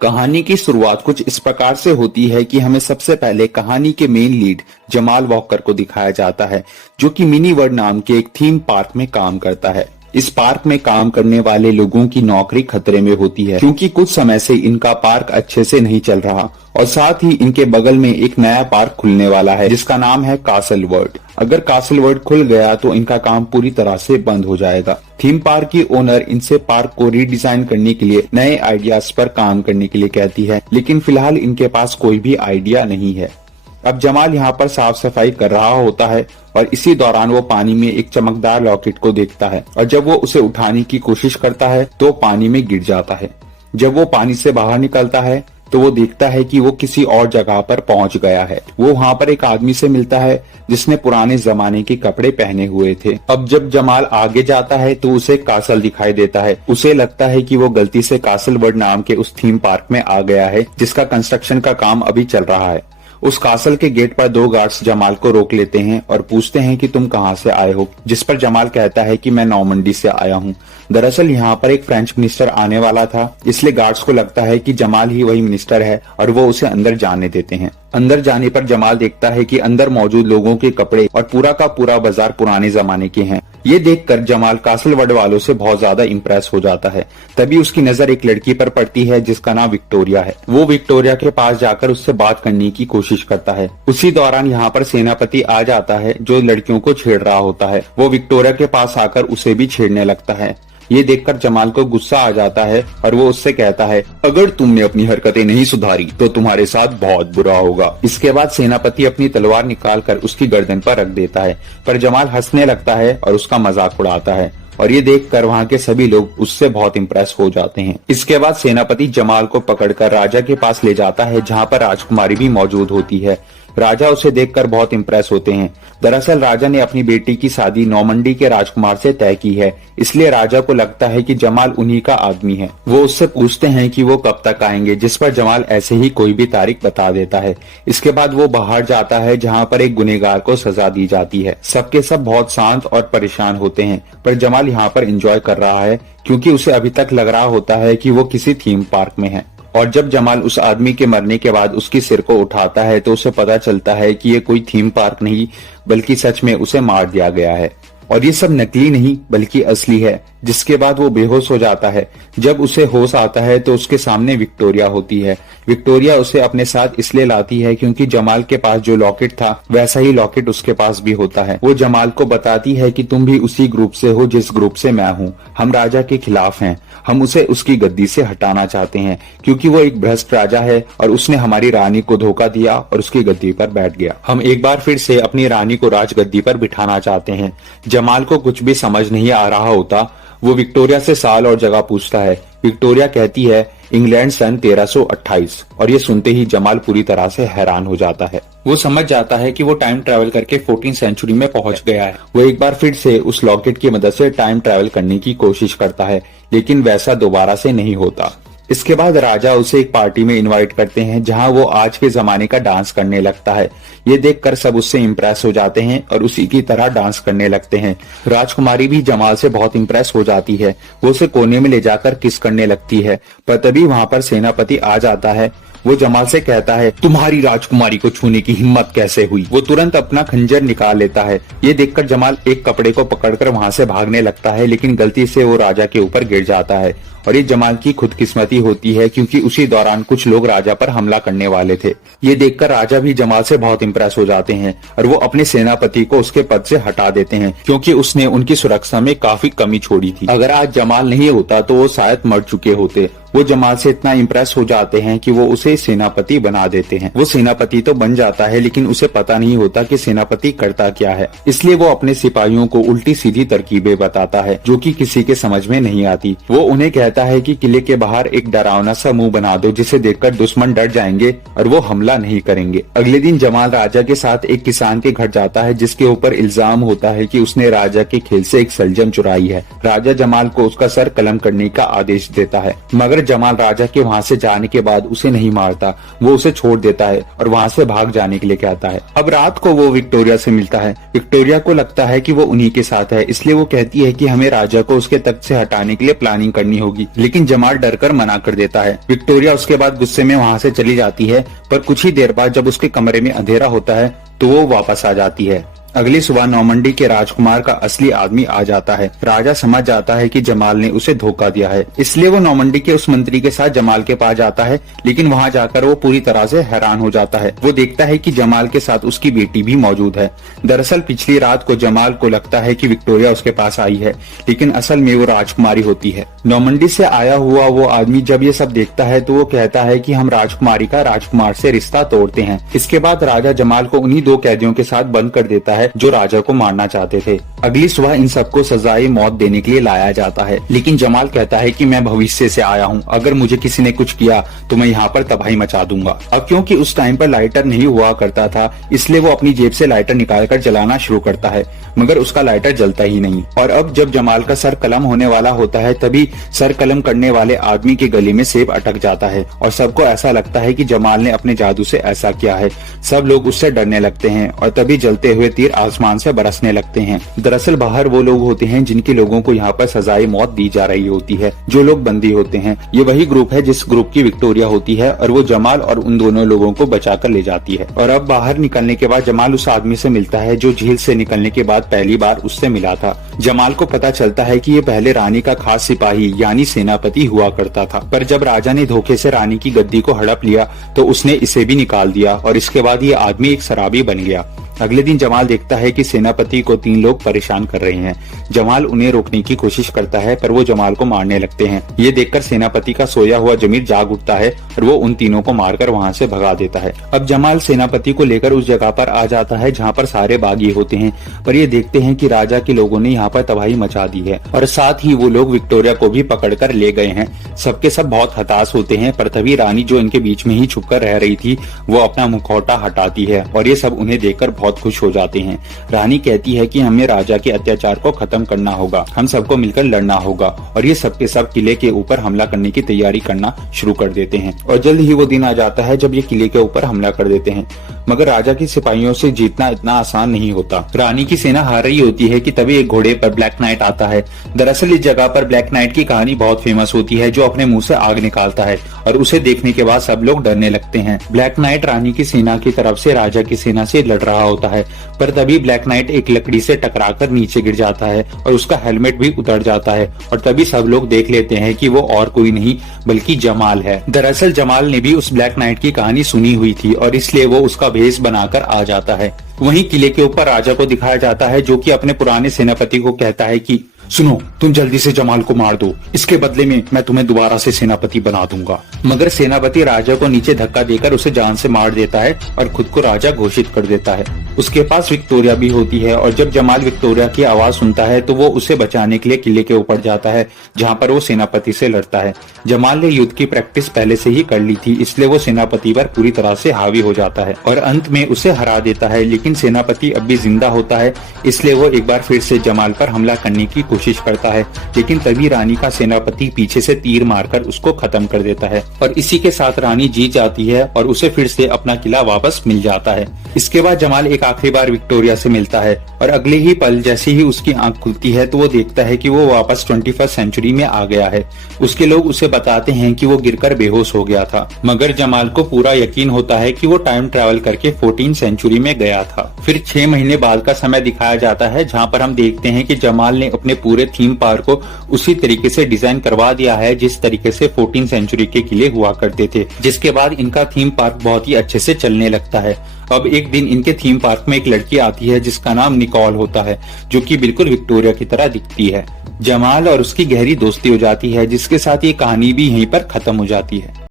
कहानी की शुरुआत कुछ इस प्रकार से होती है कि हमें सबसे पहले कहानी के मेन लीड जमाल वॉकर को दिखाया जाता है, जो कि मिनी वर्ल्ड नाम के एक थीम पार्क में काम करता है। इस पार्क में काम करने वाले लोगों की नौकरी खतरे में होती है, क्योंकि कुछ समय से इनका पार्क अच्छे से नहीं चल रहा और साथ ही इनके बगल में एक नया पार्क खुलने वाला है जिसका नाम है कासल वर्ल्ड। अगर कासल वर्ल्ड खुल गया तो इनका काम पूरी तरह से बंद हो जाएगा। थीम पार्क की ओनर इनसे पार्क को रीडिजाइन करने के लिए नए आइडियाज पर काम करने के लिए कहती है, लेकिन फिलहाल इनके पास कोई भी आइडिया नहीं है। अब जमाल यहाँ पर साफ सफाई कर रहा होता है और इसी दौरान वो पानी में एक चमकदार लॉकेट को देखता है और जब वो उसे उठाने की कोशिश करता है तो पानी में गिर जाता है। जब वो पानी से बाहर निकलता है तो वो देखता है कि वो किसी और जगह पर पहुंच गया है। वो वहाँ पर एक आदमी से मिलता है जिसने पुराने जमाने के कपड़े पहने हुए थे। अब जब जमाल आगे जाता है तो उसे कासल दिखाई देता है। उसे लगता है कि वो गलती से कासल वर्ल्ड नाम के उस थीम पार्क में आ गया है जिसका कंस्ट्रक्शन का काम अभी चल रहा है। उस कासल के गेट पर दो गार्ड्स जमाल को रोक लेते हैं और पूछते हैं कि तुम कहाँ से आए हो, जिस पर जमाल कहता है कि मैं नॉर्मंडी से आया हूँ। दरअसल यहाँ पर एक फ्रेंच मिनिस्टर आने वाला था, इसलिए गार्ड्स को लगता है कि जमाल ही वही मिनिस्टर है और वो उसे अंदर जाने देते हैं। अंदर जाने पर जमाल देखता है कि अंदर मौजूद लोगों के कपड़े और पूरा का पूरा बाजार पुराने जमाने के हैं। ये देखकर जमाल कासल वर्ल्ड वालों से बहुत ज्यादा इम्प्रेस हो जाता है। तभी उसकी नजर एक लड़की पर पड़ती है जिसका नाम विक्टोरिया है। वो विक्टोरिया के पास जाकर उससे बात करने की कोशिश करता है। उसी दौरान यहाँ पर सेनापति आ जाता है जो लड़कियों को छेड़ रहा होता है। वो विक्टोरिया के पास आकर उसे भी छेड़ने लगता है। ये देखकर जमाल को गुस्सा आ जाता है और वो उससे कहता है, अगर तुमने अपनी हरकतें नहीं सुधारी तो तुम्हारे साथ बहुत बुरा होगा। इसके बाद सेनापति अपनी तलवार निकालकर उसकी गर्दन पर रख देता है, पर जमाल हंसने लगता है और उसका मजाक उड़ाता है और ये देखकर वहाँ के सभी लोग उससे बहुत इम्प्रेस हो जाते हैं। इसके बाद सेनापति जमाल को पकड़कर राजा के पास ले जाता है जहाँ पर राजकुमारी भी मौजूद होती है। राजा उसे देखकर बहुत इम्प्रेस होते हैं। दरअसल राजा ने अपनी बेटी की शादी नॉर्मंडी के राजकुमार से तय की है, इसलिए राजा को लगता है कि जमाल उन्हीं का आदमी है। वो उससे पूछते हैं कि वो कब तक आएंगे, जिस पर जमाल ऐसे ही कोई भी तारीख बता देता है। इसके बाद वो बाहर जाता है जहाँ पर एक गुनहगार को सजा दी जाती है। सबके सब बहुत शांत और परेशान होते हैं, पर जमाल यहाँ पर एंजॉय कर रहा है क्योंकि उसे अभी तक लग रहा होता है कि वो किसी थीम पार्क में है। और जब जमाल उस आदमी के मरने के बाद उसकी सिर को उठाता है तो उसे पता चलता है कि ये कोई थीम पार्क नहीं बल्कि सच में उसे मार दिया गया है और ये सब नकली नहीं बल्कि असली है। जिसके बाद वो बेहोश हो जाता है। जब उसे होश आता है तो उसके सामने विक्टोरिया होती है। विक्टोरिया उसे अपने साथ इसलिए लाती है क्योंकि जमाल के पास जो लॉकेट था वैसा ही लॉकेट उसके पास भी होता है। वो जमाल को बताती है कि तुम भी उसी ग्रुप से हो जिस ग्रुप से मैं हूँ। हम राजा के खिलाफ हैं। हम उसे उसकी गद्दी से हटाना चाहते हैं क्योंकि वो एक भ्रष्ट राजा है और उसने हमारी रानी को धोखा दिया और उसकी गद्दी पर बैठ गया। हम एक बार फिर से अपनी रानी को राजगद्दी पर बिठाना चाहते हैं। जमाल को कुछ भी समझ नहीं आ रहा होता। वो विक्टोरिया से साल और जगह पूछता है। विक्टोरिया कहती है इंग्लैंड सन 1328 और ये सुनते ही जमाल पूरी तरह से हैरान हो जाता है। वो समझ जाता है कि वो टाइम ट्रैवल करके 14th सेंचुरी में पहुंच गया है। वो एक बार फिर से उस लॉकेट की मदद से टाइम ट्रैवल करने की कोशिश करता है, लेकिन वैसा दोबारा से नहीं होता। इसके बाद राजा उसे एक पार्टी में इनवाइट करते हैं जहां वो आज के जमाने का डांस करने लगता है। ये देखकर सब उससे इम्प्रेस हो जाते हैं और उसी की तरह डांस करने लगते हैं। राजकुमारी भी जमाल से बहुत इम्प्रेस हो जाती है। वो उसे कोने में ले जाकर किस करने लगती है, पर तभी वहाँ पर सेनापति आ जाता है। वो जमाल से कहता है, तुम्हारी राजकुमारी को छूने की हिम्मत कैसे हुई। वो तुरंत अपना खंजर निकाल लेता है। ये देखकर जमाल एक कपड़े को पकड़कर वहाँ से भागने लगता है, लेकिन गलती से वो राजा के ऊपर गिर जाता है और ये जमाल की खुदकिस्मती होती है क्योंकि उसी दौरान कुछ लोग राजा पर हमला करने वाले थे। ये देखकर राजा भी जमाल से बहुत इम्प्रेस हो जाते हैं और वो अपने सेनापति को उसके पद से हटा देते हैं क्योंकि उसने उनकी सुरक्षा में काफी कमी छोड़ी थी। अगर आज जमाल नहीं होता तो वो शायद मर चुके होते। वो जमाल से इतना इम्प्रेस हो जाते हैं कि वो उसे सेनापति बना देते हैं। वो सेनापति तो बन जाता है, लेकिन उसे पता नहीं होता कि सेनापति करता क्या है। इसलिए वो अपने सिपाहियों को उल्टी सीधी तरकीबें बताता है जो कि किसी के समझ में नहीं आती। वो उन्हें कहता है कि किले के बाहर एक डरावना सा मुंह बना दो जिसे देखकर दुश्मन डर जाएंगे और वो हमला नहीं करेंगे। अगले दिन जमाल राजा के साथ एक किसान के घर जाता है जिसके ऊपर इल्जाम होता है कि उसने राजा के खेल से एक सलजम चुराई है। राजा जमाल को उसका सर कलम करने का आदेश देता है, मगर मगर जमाल राजा के वहाँ से जाने के बाद उसे नहीं मारता, वो उसे छोड़ देता है और वहाँ से भाग जाने के लिए कहता है। अब रात को वो विक्टोरिया से मिलता है। विक्टोरिया को लगता है कि वो उन्हीं के साथ है, इसलिए वो कहती है कि हमें राजा को उसके तख्त से हटाने के लिए प्लानिंग करनी होगी, लेकिन जमाल डरकर मना कर देता है। विक्टोरिया उसके बाद गुस्से में वहाँ से चली जाती है, पर कुछ ही देर बाद जब उसके कमरे में अंधेरा होता है तो वो वापस आ जाती है। अगली सुबह नॉर्मंडी के राजकुमार का असली आदमी आ जाता है। राजा समझ जाता है कि जमाल ने उसे धोखा दिया है, इसलिए वो नॉर्मंडी के उस मंत्री के साथ जमाल के पास जाता है, लेकिन वहाँ जाकर वो पूरी तरह से हैरान हो जाता है। वो देखता है कि जमाल के साथ उसकी बेटी भी मौजूद है। दरअसल पिछली रात को जमाल को लगता है कि विक्टोरिया उसके पास आई है, लेकिन असल में वो राजकुमारी होती है। नॉर्मंडी से आया हुआ वो आदमी जब ये सब देखता है तो वो कहता है कि हम राजकुमारी का राजकुमार से रिश्ता तोड़ते हैं। इसके बाद राजा जमाल को उन्हीं 2 कैदियों के साथ बंद कर देता है जो राजा को मारना चाहते थे। अगली सुबह इन सबको सजाए मौत देने के लिए लाया जाता है, लेकिन जमाल कहता है कि मैं भविष्य से आया हूँ, अगर मुझे किसी ने कुछ किया तो मैं यहाँ पर तबाही मचा दूंगा। अब क्योंकि उस टाइम पर लाइटर नहीं हुआ करता था, इसलिए वो अपनी जेब से लाइटर निकालकर जलाना शुरू करता है, मगर उसका लाइटर जलता ही नहीं। और अब जब जमाल का सर कलम होने वाला होता है तभी सर कलम करने वाले आदमी के गले में सेब अटक जाता है और सबको ऐसा लगता है कि जमाल ने अपने जादू से ऐसा किया है। सब लोग उससे डरने लगते हैं और तभी जलते हुए तीर आसमान से बरसने लगते हैं। दरअसल बाहर वो लोग होते हैं जिनके लोगों को यहाँ पर सजाए मौत दी जा रही होती है, जो लोग बंदी होते हैं। ये वही ग्रुप है जिस ग्रुप की विक्टोरिया होती है और वो जमाल और उन दोनों लोगों को बचाकर ले जाती है। और अब बाहर निकलने के बाद जमाल उस आदमी से मिलता है जो झील से निकलने के बाद पहली बार उससे मिला था। जमाल को पता चलता है कि ये पहले रानी का खास सिपाही यानी सेनापति हुआ करता था, पर जब राजा ने धोखे से रानी की गद्दी को हड़प लिया तो उसने इसे भी निकाल दिया और इसके बाद ये आदमी एक शराबी बन गया। अगले दिन जमाल देखता है कि सेनापति को 3 लोग परेशान कर रहे हैं। जमाल उन्हें रोकने की कोशिश करता है पर वो जमाल को मारने लगते हैं। ये देखकर सेनापति का सोया हुआ जमीर जाग उठता है और वो उन तीनों को मारकर वहाँ से भगा देता है। अब जमाल सेनापति को लेकर उस जगह पर आ जाता है जहाँ पर सारे बागी होते हैं, पर ये देखते हैं कि राजा के लोगों ने यहाँ पर तबाही मचा दी है और साथ ही वो लोग विक्टोरिया को भी पकड़ कर ले गए हैं। सबके सब बहुत हताश होते हैं, पर तभी रानी जो इनके बीच में ही छुपकर रह रही थी वो अपना मुखौटा हटाती है और ये सब उन्हें देखकर बहुत खुश हो जाते हैं। रानी कहती है कि हमें राजा के अत्याचार को खत्म करना होगा, हम सबको मिलकर लड़ना होगा और ये सबके सब किले के ऊपर हमला करने की तैयारी करना शुरू कर देते हैं। और जल्द ही वो दिन आ जाता है जब ये किले के ऊपर हमला कर देते हैं, मगर राजा के सिपाहियों से जीतना इतना आसान नहीं होता। रानी की सेना हार रही होती है कि तभी एक घोड़े पर ब्लैक नाइट आता है। दरअसल इस जगह पर ब्लैक नाइट की कहानी बहुत फेमस होती है, जो अपने मुंह से आग निकालता है और उसे देखने के बाद सब लोग डरने लगते हैं। ब्लैक नाइट रानी की सेना की तरफ से राजा की सेना से लड़ रहा होता है, पर तभी ब्लैक नाइट एक लकड़ी से टकराकर नीचे गिर जाता है और उसका हेलमेट भी उतर जाता है और तभी सब लोग देख लेते हैं कि वो और कोई नहीं बल्कि जमाल है। दरअसल जमाल ने भी उस ब्लैक नाइट की कहानी सुनी हुई थी और इसलिए वो उसका भेष बनाकर आ जाता है। वहीं किले के ऊपर राजा को दिखाया जाता है जो कि अपने पुराने सेनापति को कहता है कि सुनो, तुम जल्दी से जमाल को मार दो, इसके बदले में मैं तुम्हें दोबारा से सेनापति बना दूंगा। मगर सेनापति राजा को नीचे धक्का देकर उसे जान से मार देता है और खुद को राजा घोषित कर देता है। उसके पास विक्टोरिया भी होती है और जब जमाल विक्टोरिया की आवाज सुनता है तो वो उसे बचाने के लिए किले के ऊपर जाता है जहाँ पर वो सेनापति से लड़ता है। जमाल ने युद्ध की प्रैक्टिस पहले से ही कर ली थी, इसलिए वो सेनापति पर पूरी तरह से हावी हो जाता है और अंत में उसे हरा देता है। लेकिन सेनापति अब भी जिंदा होता है, इसलिए वो एक बार फिर से जमाल पर हमला करने की कोशिश करता है, लेकिन तभी रानी का सेनापति पीछे से तीर मारकर उसको खत्म कर देता है और इसी के साथ रानी जीत जाती है और उसे फिर से अपना किला वापस मिल जाता है। इसके बाद जमाल एक आखिरी बार विक्टोरिया से मिलता है और अगले ही पल जैसे ही उसकी आंख खुलती है तो वो देखता है कि वो वापस 21वीं सेंचुरी में आ गया है। उसके लोग उसे बताते हैं कि वो गिरकर बेहोश हो गया था, मगर जमाल को पूरा यकीन होता है कि वो टाइम ट्रैवल करके 14वीं सेंचुरी में गया था। फिर 6 महीने बाद का समय दिखाया जाता है जहाँ पर हम देखते हैं कि जमाल ने अपने पूरे थीम पार्क को उसी तरीके से डिजाइन करवा दिया है जिस तरीके से 14वीं सेंचुरी के किले हुआ करते थे, जिसके बाद इनका थीम पार्क बहुत ही अच्छे से चलने लगता है। अब एक दिन इनके थीम पार्क में एक लड़की आती है जिसका नाम निकोल होता है, जो कि बिल्कुल विक्टोरिया की तरह दिखती है। जमाल और उसकी गहरी दोस्ती हो जाती है, जिसके साथ ये कहानी भी यहीं पर खत्म हो जाती है।